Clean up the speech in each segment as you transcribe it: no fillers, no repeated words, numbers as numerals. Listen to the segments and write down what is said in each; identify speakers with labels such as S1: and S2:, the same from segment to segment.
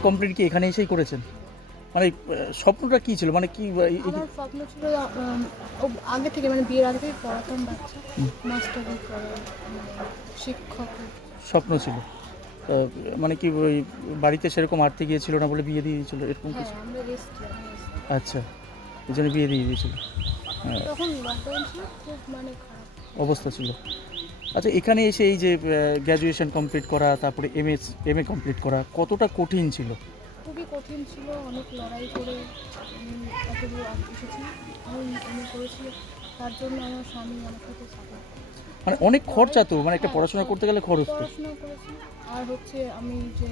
S1: Complete কি এখানে এসেই করেছেন? মানে স্বপ্নটা কী ছিল, মানে কি
S2: আমার স্বপ্ন ছিল আগে থেকে, মানে বিয়ের আগে থেকে পড়াতাম বাচ্চা, মাস্টারি করার, শিক্ষক।
S1: স্বপ্ন ছিল? মানে কি ওই বাড়িতে সেরকম আর্থিক ইয়ে ছিল না বলে বিয়ে দিয়ে দিয়েছিল এরকম
S2: হ্যাঁ,
S1: কিছু?
S2: আমরা রেস্ট।
S1: আচ্ছা, এই জন্য বিয়ে দিয়ে দিয়েছিল।
S2: তখন লকডাউন ছিল, খুব মানে খারাপ
S1: অবস্থা ছিল। আচ্ছা, এখানে এসে এই যে গ্র্যাজুয়েশন কমপ্লিট করা, তারপরে এমএ কমপ্লিট করা কতটা কঠিন ছিল?
S2: খুবই কঠিন ছিল, অনেক লড়াই করে আমি এতদূর এসেছি। আমি করেছি, তার জন্য আমার স্বামী আমার সাথে সাপোর্ট।
S1: মানে অনেক খরচা তো, মানে একটা
S2: হ্যাঁ,
S1: পড়াশোনা করতে গেলে খরচ তো।
S2: পড়াশোনা করেছি। আর হচ্ছে আমি যে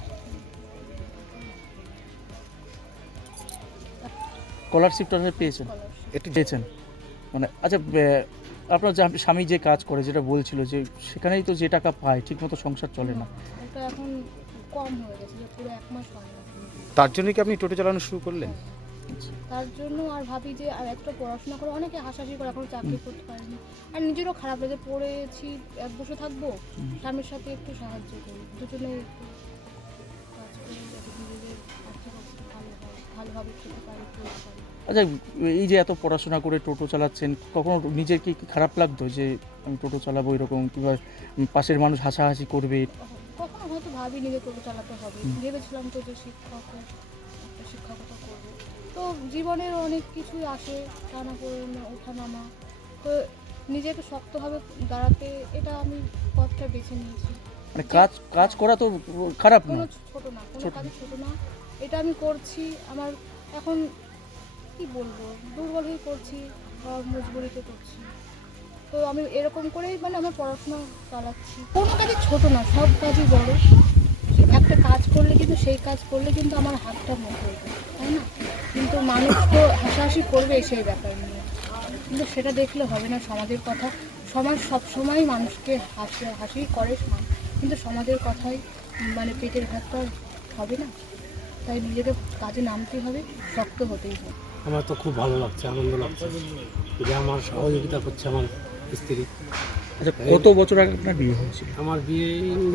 S1: স্কলারশিপটা পেয়েছেন?
S2: স্কলারশিপ,
S1: একটু পেয়েছেন মানে। আচ্ছা, আপনার যে স্বামী যে কাজ করে, যেটা বলছিল যে সেখানেই তো যে টাকা পায় ঠিকমতো সংসার চলে না।
S2: ওটা এখন কম হয়ে গেছে, যে পুরো 1 মাস হয় না।
S3: তার জন্যই কি আপনি টোটো চালানো শুরু করলেন?
S2: তার জন্য আর ভাবি যে আর একটা পড়াশোনা করে, অনেকে হাসাহাসি করে এখনো চাকরি করতে পারেনি, আর নিজেরও খারাপ লাগে, পড়েছি এক বসে থাকবো, স্বামীর সাথে একটু সাহায্য করি, দুজনে একটু কাজ করে যাতে নিজেদের আর্থিক অবস্থা ভালো হয়, ভালোভাবে খেতে পারি, চলতে পারি।
S1: আচ্ছা, এই যে এত পড়াশোনা করে টোটো চালাচ্ছেন, কখনো নিজের কি খারাপ লাগতো যে আমি টোটো চালাবো এরকম, কিংবা পাশের মানুষ হাসাহাসি করবে?
S2: কখনো হয়তো ভাবিনি যে টোটো চালাতে হবে, ভেবেছিলাম তো যে একটা শিক্ষকতা করবো। তো জীবনের অনেক কিছুই আসে, টানা করে ওঠানামা, তো নিজেকে শক্তভাবে দাঁড়াতে এটা আমি পথটা বেছে নিয়েছি।
S1: মানে কাজ করা তো খারাপ না।
S2: কোনো ছোট না, কোনো কাজই ছোট না। এটা আমি করছি, আমার এখন কি বলবো, দুর্বল হয়ে করছি, মজবুরিতে করছি। তো আমি এরকম করেই মানে আমার পড়াশোনা চালাচ্ছি। কোনো কাজই ছোট না, সব কাজই বড়। একটা কাজ করলে কিন্তু, সেই কাজ করলে কিন্তু আমার হাতটা মোটা হয়ে যায়, তাই না? কিন্তু মানুষ তো হাসাহাসি করবে সেই ব্যাপার নিয়ে, কিন্তু সেটা দেখলে হবে না। সমাজের কথা, সমাজ সবসময় মানুষকে হাসি করে, কিন্তু সমাজের কথাই মানে পেটের ভাতটা হবে না। তাই নিজেকে কাজে নামতে হবে, শক্ত হতেই হবে।
S4: আমার তো খুব ভালো লাগছে, আনন্দ লাগছে যে আমার সহযোগিতা করছে আমার স্ত্রী।
S1: আচ্ছা, কত বছর আগে আপনার বিয়ে হয়েছিল?
S4: আমার বিয়ে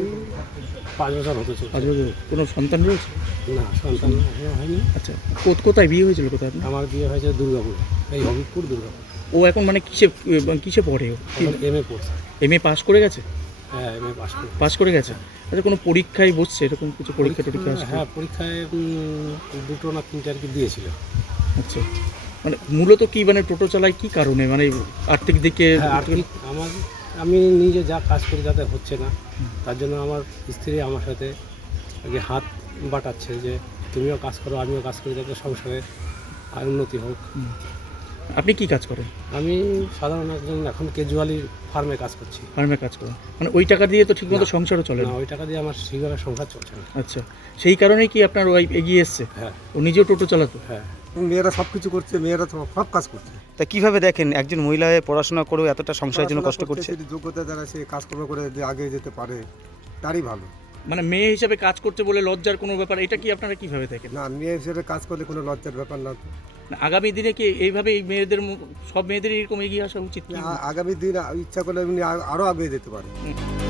S4: 5 বছর হতে চলছে।
S1: 5 বছর। কোনো সন্তান রয়েছে?
S4: না, সন্তান এখনো হয়নি।
S1: আচ্ছা, কোথায় বিয়ে হয়েছিল, কোথায় আপনার?
S4: আমার বিয়ে হয়েছে দুর্গাপুর, এই হবিবপুর, দুর্গাপুর।
S1: ও এখন মানে কিসে পড়ে ও?
S4: এমএ পড়ছে।
S1: এমএ পাস করে গেছে?
S4: হ্যাঁ, এমএ
S1: পাস করে গেছে। আচ্ছা, কোনো পরীক্ষায় বসছে এরকম কিছু? পরীক্ষা আসছে?
S4: হ্যাঁ, পরীক্ষায় 2টো না 3টে আর কি দিয়েছিল।
S1: আচ্ছা, মানে মূলত কি, মানে টোটো চালায় কি কারণে, মানে আর্থিক দিকে?
S4: হ্যাঁ, আর্থিক আমি নিজে যা কাজ করি যাতে হচ্ছে না, তার জন্য আমার স্ত্রী আমার সাথে আগে হাত বাটাচ্ছে যে তুমিও কাজ করো, আমিও কাজ করি, যাতে সংসারে আর উন্নতি হোক।
S1: আপনি কি কাজ করেন?
S4: আমি সাধারণ একজন এখন ক্যাজুয়ালি ফার্মে কাজ করছি।
S1: ফার্মে কাজ করেন, মানে ওই টাকা দিয়ে তো ঠিকমতো সংসারও চলে
S4: না,
S1: না?
S4: ওই টাকা দিয়ে আমার সেইভাবে সংসার চলছে না।
S1: আচ্ছা, সেই কারণেই কি আপনার ওয়াইফ এগিয়ে এসছে?
S4: হ্যাঁ,
S1: ও নিজেও টোটো চালাতো?
S4: হ্যাঁ।
S5: মেয়েরা সব কিছু করছে, মেয়েরা তো সব কাজ করছে।
S3: তা কিভাবে দেখেন একজন মহিলা হয়ে পড়াশোনা করেও এতটা সংসারের জন্য কষ্ট করছে?
S5: যদি যোগ্যতা দ্বারা সে কাজকর্ম করে যে আগে যেতে পারে, তারই ভালো।
S1: মানে মেয়ে হিসেবে কাজ করতে বলে লজ্জার কোনো ব্যাপার, এটা কি আপনারা কিভাবে দেখেন?
S5: না, মেয়ে হিসেবে কাজ করলে কোনো লজ্জার ব্যাপার না।
S1: না, আগামী দিনে কি এইভাবে এই মেয়েদের সব মেয়েদের এরকম এগিয়ে আসা উচিত কি?
S5: আগামী দিন ইচ্ছা করলে এমনি আরও আগে যেতে পারে।